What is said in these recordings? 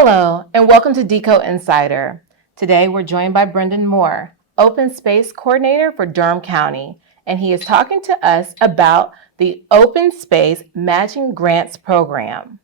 Hello, and welcome to DECO Insider. Today, we're joined by Brendan Moore, Open Space Coordinator for Durham County, and he is talking to us about the Open Space Matching Grants Program.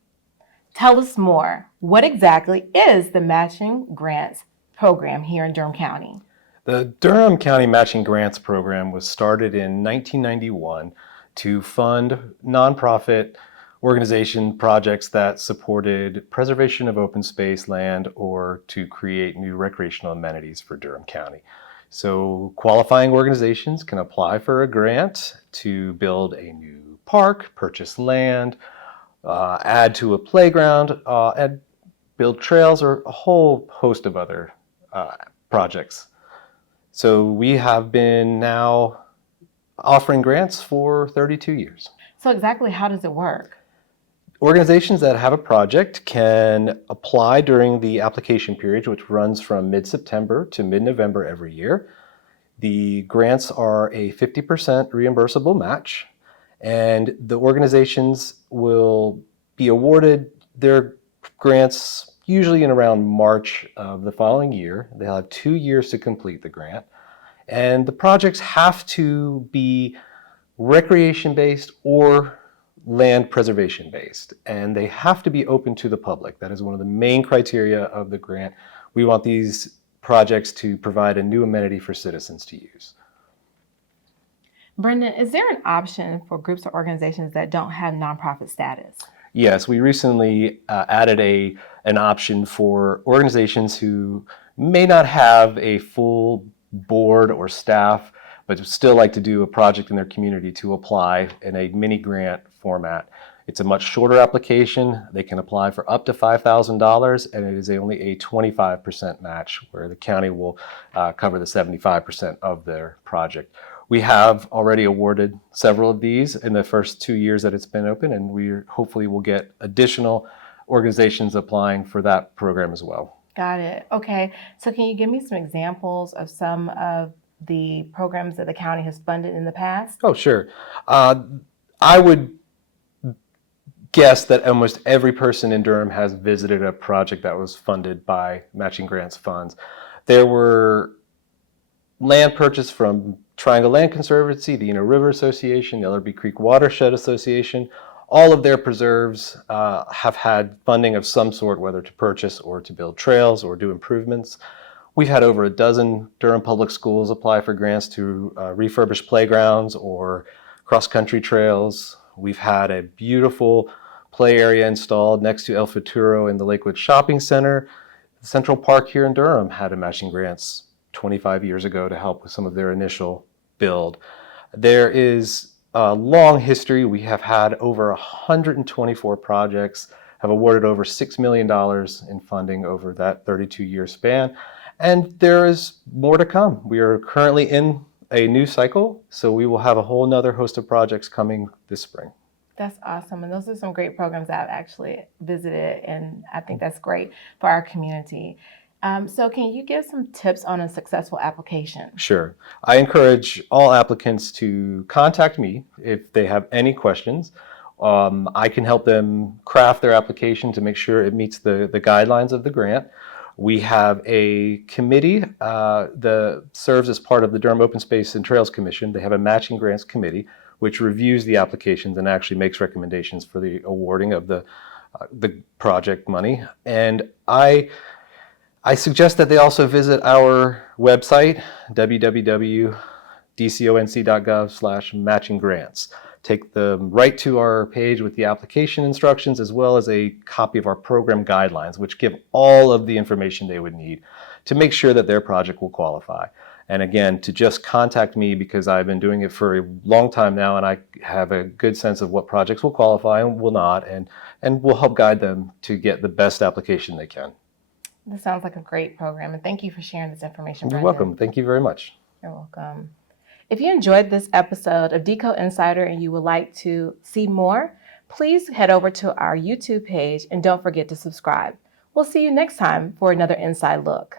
Tell us more. What exactly is the Matching Grants Program here in Durham County? The Durham County Matching Grants Program was started in 1991 to fund nonprofit organization projects that supported preservation of open space land or to create new recreational amenities for Durham County. So qualifying organizations can apply for a grant to build a new park, purchase land, add to a playground, and build trails or a whole host of other projects. So we have been now offering grants for 32 years. So exactly how does it work? Organizations that have a project can apply during the application period, which runs from mid-September to mid-November every year. The grants are a 50% reimbursable match, and the organizations will be awarded their grants usually in around March of the following year. They'll have 2 years to complete the grant, and the projects have to be recreation-based or land preservation based, and they have to be open to the public. That is one of the main criteria of the grant. We want these projects to provide a new amenity for citizens to use. Brendan, is there an option for groups or organizations that don't have nonprofit status? Yes, we recently added an option for organizations who may not have a full board or staff, but still like to do a project in their community to apply in a mini grant format. It's a much shorter application. They can apply for up to $5,000, and it is only a 25% match, where the county will cover the 75% of their project. We have already awarded several of these in the first 2 years that it's been open, and we hopefully will get additional organizations applying for that program as well. Got it. Okay. So can you give me some examples of some of the programs that the county has funded in the past? Oh, sure. I would guess that almost every person in Durham has visited a project that was funded by matching grants funds. There were land purchased from Triangle Land Conservancy, the Eno River Association, the Ellerbe Creek Watershed Association. All of their preserves have had funding of some sort, whether to purchase or to build trails or do improvements. We've had over a dozen Durham Public Schools apply for grants to refurbish playgrounds or cross-country trails. We've had a beautiful play area installed next to El Futuro in the Lakewood Shopping Center. The Central Park here in Durham had a matching grants 25 years ago to help with some of their initial build. There is a long history. We have had over 124 projects, have awarded over $6 million in funding over that 32-year span. And there is more to come. We are currently in a new cycle, so we will have a whole nother host of projects coming this spring. That's awesome. And those are some great programs I've actually visited, and I think that's great for our community. So can you give some tips on a successful application? Sure. I encourage all applicants to contact me if they have any questions. I can help them craft their application to make sure it meets the guidelines of the grant. We have a committee that serves as part of the Durham Open Space and Trails Commission. They have a matching grants committee which reviews the applications and actually makes recommendations for the awarding of the project money. And I suggest that they also visit our website, www.dconc.gov/matchinggrants. Take them right to our page with the application instructions, as well as a copy of our program guidelines, which give all of the information they would need to make sure that their project will qualify. And again, to just contact me, because I've been doing it for a long time now, and I have a good sense of what projects will qualify and will not, and will help guide them to get the best application they can. This sounds like a great program, and thank you for sharing this information, You're Brendan. welcome. Thank you very much. You're welcome. If you enjoyed this episode of DECO Insider and you would like to see more, please head over to our YouTube page and don't forget to subscribe. We'll see you next time for another Inside Look.